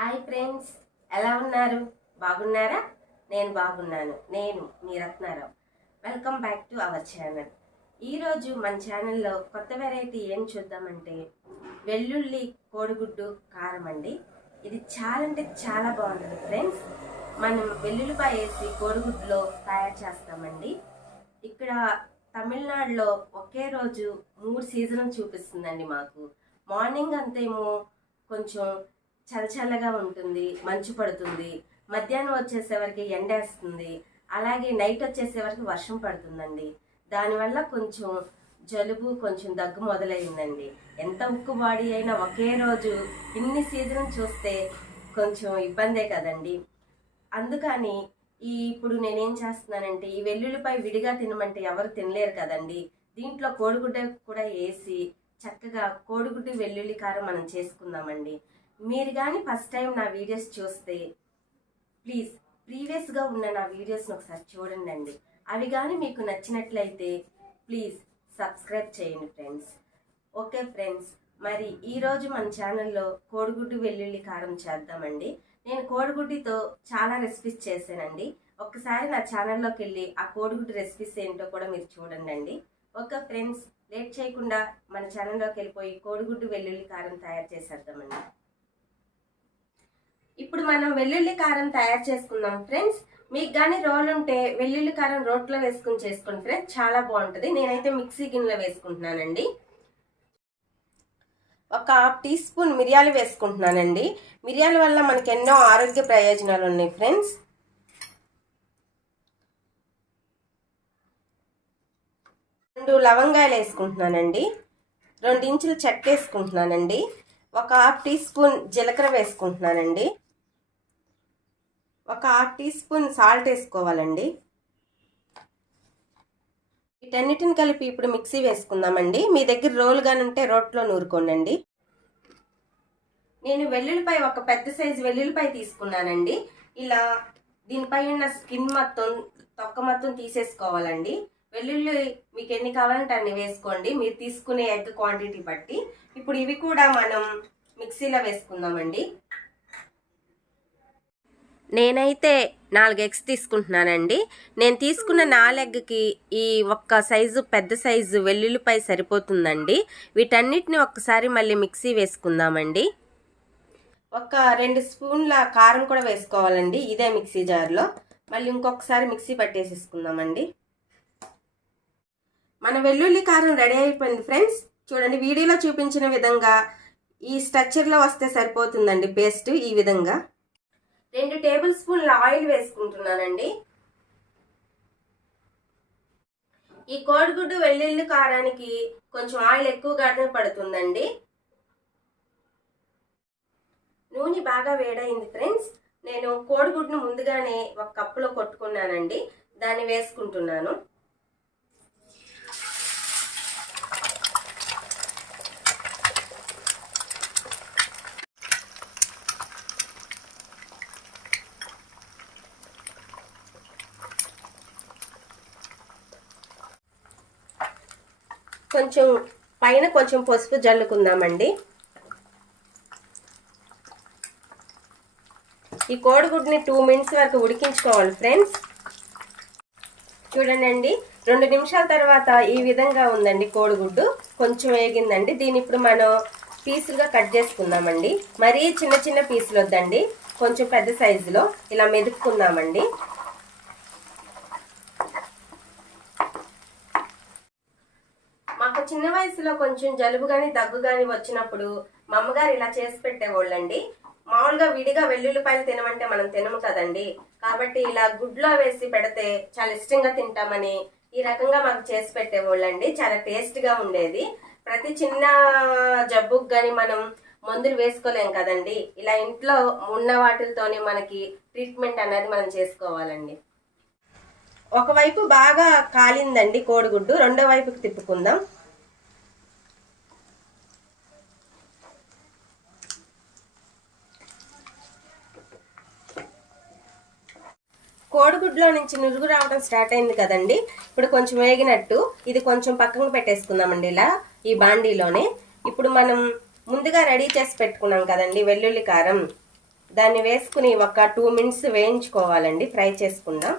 Hi friends, ఎలా ఉన్నారు? బాగున్నారా? నేను బాగున్నాను. నేను మీ Ratna Rao. Welcome back to our channel. ఈరోజు మన ఛానల్లో కొత్త వెరైటీ ఏం చూద్దామంటే వెల్లుల్లి కోడిగుడ్డు కారం అండి. ఇది చాలా అంటే చాలా బాగుంటుంది ఫ్రెండ్స్. మనం వెల్లుల్లిపాయ వేసి కోడిగుడ్డులో తయారు చేస్తామండి. ఇక్కడ తమిళనాడులో ఒకే రోజు 3 సీజన్ చూపిస్తుందండి మాకు. మార్నింగ్ అంతేమో కొంచెం చల్లచల్లగా ఉంటుంది, మంచు పడుతుంది. మధ్యాహ్నం వచ్చేసేవరకు ఎండేస్తుంది, అలాగే నైట్ వచ్చేసేవరకు వర్షం పడుతుందండి. దానివల్ల కొంచెం జలుబు, కొంచెం దగ్గు మొదలైందండి. ఎంత ఉక్కు బాడీ అయినా ఒకే రోజు ఇన్ని సీజన్ చూస్తే కొంచెం ఇబ్బందే కదండి. అందుకని ఇప్పుడు నేనేం చేస్తున్నానంటే ఈ వెల్లుల్లిపై విడిగా తినమంటే ఎవరు తినలేరు కదండి. దీంట్లో కోడిగుడ్డ కూడా వేసి చక్కగా కోడిగుడ్డు వెల్లుల్లి కారం మనం చేసుకుందామండి. మీరు కానీ ఫస్ట్ టైం నా వీడియోస్ చూస్తే ప్లీజ్ ప్రీవియస్గా ఉన్న నా వీడియోస్ని ఒకసారి చూడండి. అవి కానీ మీకు నచ్చినట్లయితే ప్లీజ్ సబ్స్క్రైబ్ చేయండి ఫ్రెండ్స్. ఓకే ఫ్రెండ్స్, మరి ఈరోజు మన ఛానల్లో కోడిగుడ్డు వెల్లుల్లి కారం చేద్దామండి. నేను కోడిగుడ్డుతో చాలా రెసిపీస్ చేశానండి. ఒక్కసారి నా ఛానల్లోకి వెళ్ళి ఆ కోడిగుడ్డు రెసిపీస్ ఏంటో కూడా మీరు చూడండి. ఓకే ఫ్రెండ్స్, లేట్ చేయకుండా మన ఛానల్లోకి వెళ్ళిపోయి కోడిగుడ్డు వెల్లుల్లి కారం తయారు చేసేద్దామండి. ఇప్పుడు మనం వెల్లుల్లి కారం తయారు చేసుకుందాం ఫ్రెండ్స్. మీకు కానీ రోల్ ఉంటే వెల్లుల్లి కారం రోట్లో వేసుకుని చేసుకోండి ఫ్రెండ్స్, చాలా బాగుంటుంది. నేనైతే మిక్సీ గిన్నెలో వేసుకుంటున్నానండి. ఒక 1/2 టీ స్పూన్ మిరియాలు వేసుకుంటున్నానండి. మిరియాల వల్ల మనకి ఎన్నో ఆరోగ్య ప్రయోజనాలు ఉన్నాయి ఫ్రెండ్స్. 2 లవంగాయలు వేసుకుంటున్నానండి. 2 ఇంచులు చెక్క వేసుకుంటున్నానండి. ఒక 1/2 టీ స్పూన్ జీలకర్ర వేసుకుంటున్నానండి. ఒక 1/2 టీ స్పూన్ సాల్ట్ వేసుకోవాలండి. వీటన్నిటిని కలిపి ఇప్పుడు మిక్సీ వేసుకుందామండి. మీ దగ్గర రోల్ గాని ఉంటే రోట్లో నూరుకోండి. నేను వెల్లుల్లిపాయ ఒక పెద్ద సైజు వెల్లుల్లిపాయ తీసుకున్నానండి. ఇలా దీనిపై ఉన్న స్కిన్ మొత్తం, తొక్క మొత్తం తీసేసుకోవాలండి. వెల్లుల్లి మీకు ఎన్ని కావాలంటే అన్ని వేసుకోండి, మీరు తీసుకునే ఎగ్ క్వాంటిటీ బట్టి. ఇప్పుడు ఇవి కూడా మనం మిక్సీలో వేసుకుందామండి. నేనైతే 4 ఎగ్స్ తీసుకుంటున్నానండి. నేను తీసుకున్న 4 ఎగ్కి ఈ ఒక్క సైజు పెద్ద సైజు వెల్లుల్లిపాయ సరిపోతుందండి. వీటన్నిటిని ఒక్కసారి మళ్ళీ మిక్సీ వేసుకుందామండి. ఒక 2 స్పూన్ల కారం కూడా వేసుకోవాలండి ఇదే మిక్సీ జార్లో. మళ్ళీ ఇంకొకసారి మిక్సీ పట్టేసేసుకుందామండి. మన వెల్లుల్లి కారం రెడీ అయిపోయింది ఫ్రెండ్స్. చూడండి, వీడియోలో చూపించిన విధంగా ఈ స్ట్రక్చర్లో వస్తే సరిపోతుందండి. పేస్ట్ ఈ విధంగా 2 టేబుల్ స్పూన్ల ఆయిల్ వేసుకుంటున్నానండి. ఈ కోడిగుడ్డు వెల్లుల్లి కారానికి కొంచెం ఆయిల్ ఎక్కువగానే పడుతుందండి. నూనె బాగా వేడైంది ఫ్రెండ్స్. నేను కోడిగుడ్డును ముందుగానే ఒక కప్పులో కొట్టుకున్నానండి, దాన్ని వేసుకుంటున్నాను. కొంచెం పైన కొంచెం పసుపు జల్లుకుందామండి. ఈ కోడిగుడ్డుని 2 మినిట్స్ వరకు ఉడికించుకోవాలి ఫ్రెండ్స్. చూడండి, 2 నిమిషాల తర్వాత ఈ విధంగా ఉందండి కోడిగుడ్డు. కొంచెం వేగిందండి. దీన్ని ఇప్పుడు మనం పీసులుగా కట్ చేసుకుందామండి. మరీ చిన్న చిన్న పీసులు వద్దండి, కొంచెం పెద్ద సైజులో ఇలా మెదుపుకుందామండి. మాకు చిన్న వయసులో కొంచెం జలుబు కానీ దగ్గు కానీ వచ్చినప్పుడు మా అమ్మగారు ఇలా చేసి పెట్టేవాళ్ళండి. మామూలుగా విడిగా వెల్లుల్లిపాయలు తినమంటే మనం తినము కదండి. కాబట్టి ఇలా గుడ్లో వేసి పెడితే చాలా ఇష్టంగా తింటామని ఈ రకంగా మాకు చేసి పెట్టేవాళ్ళండి. చాలా టేస్ట్గా ఉండేది. ప్రతి చిన్న జబ్బుకు కానీ మనం మందులు వేసుకోలేం కదండి. ఇలా ఇంట్లో ఉన్న వాటితోనే మనకి ట్రీట్మెంట్ అనేది మనం చేసుకోవాలండి. ఒకవైపు బాగా కాలిందండి కోడిగుడ్డు, రెండో వైపుకి తిప్పుకుందాం. కోడిగుడ్లో నుంచి నురుగు రావడం స్టార్ట్ అయింది కదండి. ఇప్పుడు కొంచెం వేగినట్టు ఇది కొంచెం పక్కన పెట్టేసుకుందామండి ఇలా ఈ బాండీలోనే. ఇప్పుడు మనం ముందుగా రెడీ చేసి పెట్టుకున్నాం కదండి వెల్లుల్లి కారం, దాన్ని వేసుకుని ఒక 2 మినిట్స్ వేయించుకోవాలండి, ఫ్రై చేసుకుందాం.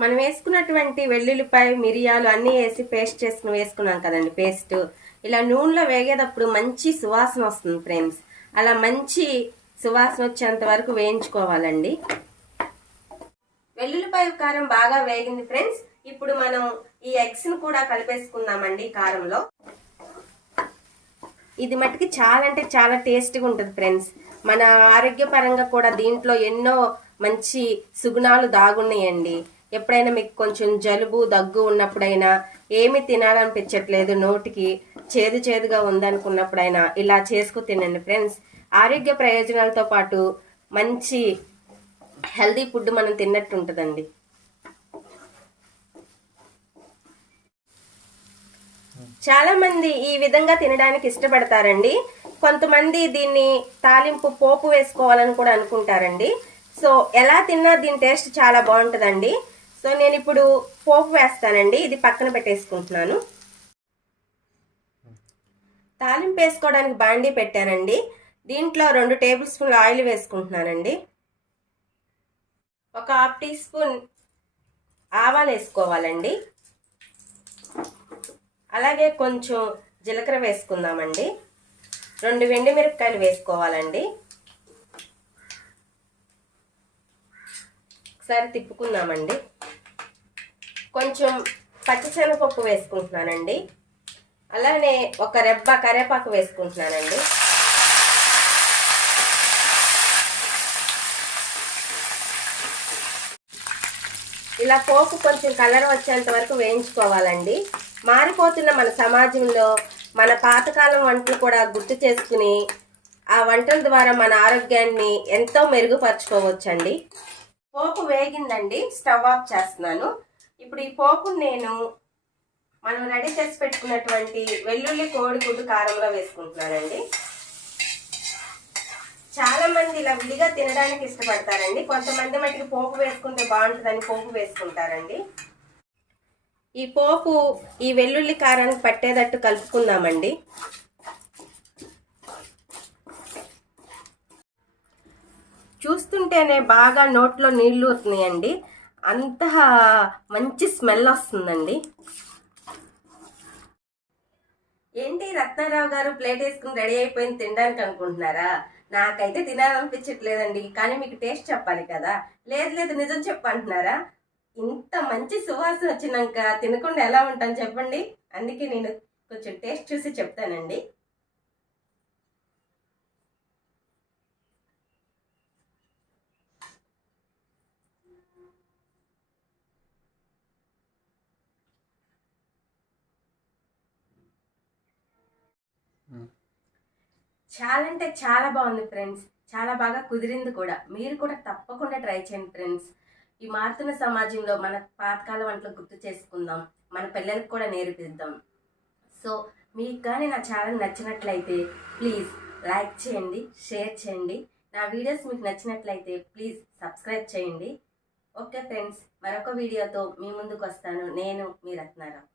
మనం వేసుకున్నటువంటి వెల్లుల్లిపాయ, మిరియాలు అన్నీ వేసి పేస్ట్ చేసుకుని వేసుకున్నాం కదండి పేస్ట్. ఇలా నూనెలో వేగేటప్పుడు మంచి సువాసన వస్తుంది ఫ్రెండ్స్. అలా మంచి సువాసన వచ్చేంత వరకు వేయించుకోవాలండి. వెల్లుల్లిపాయ కారం బాగా వేగింది ఫ్రెండ్స్. ఇప్పుడు మనం ఈ ఎగ్స్ ను కూడా కలిపేసుకుందామండి కారంలో. ఇది మట్టుకి చాలా అంటే చాలా టేస్టీగా ఉంటుంది ఫ్రెండ్స్. మన ఆరోగ్యపరంగా కూడా దీంట్లో ఎన్నో మంచి సుగుణాలు దాగున్నాయండి. ఎప్పుడైనా మీకు కొంచెం జలుబు దగ్గు ఉన్నప్పుడైనా, ఏమి తినాలనిపించట్లేదు, నోటికి చేదు చేదుగా ఉందనుకున్నప్పుడైనా ఇలా చేసుకు తినండి ఫ్రెండ్స్. ఆరోగ్య ప్రయోజనాలతో పాటు మంచి హెల్దీ ఫుడ్ మనం తిన్నట్టు ఉంటుందండి. చాలా మంది ఈ విధంగా తినడానికి ఇష్టపడతారండి. కొంతమంది దీన్ని తాలింపు పోపు వేసుకోవాలని కూడా అనుకుంటారండి. సో ఎలా తిన్నా దీని టేస్ట్ చాలా బాగుంటుందండి. సో నేను ఇప్పుడు పోపు వేస్తానండి. ఇది పక్కన పెట్టేసుకుంటున్నాను. తాలింపు వేసుకోవడానికి బాండీ పెట్టానండి. దీంట్లో 2 టేబుల్ స్పూన్ల ఆయిల్ వేసుకుంటున్నానండి. ఒక 1/2 టీ స్పూన్ ఆవాలు వేసుకోవాలండి. అలాగే కొంచెం జీలకర్ర వేసుకుందామండి. 2 ఎండుమిరపకాయలు వేసుకోవాలండి. ఒకసారి తిప్పుకుందామండి. కొంచెం పచ్చిశనగపప్పు వేసుకుంటున్నానండి. అలానే ఒక రెబ్బ కరివేపాకు వేసుకుంటున్నానండి. ఇలా పోపు కొంచెం కలర్ వచ్చేంత వరకు వేయించుకోవాలండి. మారిపోతున్న మన సమాజంలో మన పాతకాలం వంటలు కూడా గుర్తు చేసుకుని ఆ వంటల ద్వారా మన ఆరోగ్యాన్ని ఎంతో మెరుగుపరచుకోవచ్చండి. పోపు వేగిందండి, స్టవ్ ఆఫ్ చేస్తున్నాను. ఇప్పుడు ఈ పోపు నేను మనం రెడీ చేసి పెట్టుకున్నటువంటి వెల్లుల్లి కోడిగుడ్డు కారంలో వేసుకుంటున్నానండి. చాలా మంది ఇలా విడిగా తినడానికి ఇష్టపడతారండి. కొంతమంది మటుకు పోపు వేసుకుంటే బాగుంటుందని పోపు వేసుకుంటారండి. ఈ పోపు ఈ వెల్లుల్లి కారానికి పట్టేటట్టు కలుపుకుందామండి. చూస్తుంటేనే బాగా నోట్లో నీళ్లు ఊరుతున్నాయండి. అంత మంచి స్మెల్ వస్తుందండి. ఏంటి రత్నారావు గారు ప్లేట్ వేసుకుని రెడీ అయిపోయింది తినడానికి అనుకుంటున్నారా? నాకైతే తినాలనిపించట్లేదండి. కానీ మీకు టేస్ట్ చెప్పాలి కదా. లేదు లేదు నిజం చెప్పంటున్నారా? ఇంత మంచి సువాసన వచ్చినాక తినకుండా ఎలా ఉంటాను చెప్పండి. అందుకే నేను కొంచెం టేస్ట్ చూసి చెప్తానండి. చాలా అంటే చాలా బాగుంది ఫ్రెండ్స్. చాలా బాగా కుదిరింది కూడా. మీరు కూడా తప్పకుండా ట్రై చేయండి ఫ్రెండ్స్. ఈ మారుతున్న సమాజంలో మన పాతకాల వంటలు గుర్తు చేసుకుందాం, మన పిల్లలకు కూడా నేర్పిద్దాం. సో మీకు కానీ నా ఛానల్ నచ్చినట్లయితే ప్లీజ్ లైక్ చేయండి, షేర్ చేయండి. నా వీడియోస్ మీకు నచ్చినట్లయితే ప్లీజ్ సబ్స్క్రైబ్ చేయండి. ఓకే ఫ్రెండ్స్, మరొక వీడియోతో మీ ముందుకు వస్తాను. నేను మీ రత్నారావు.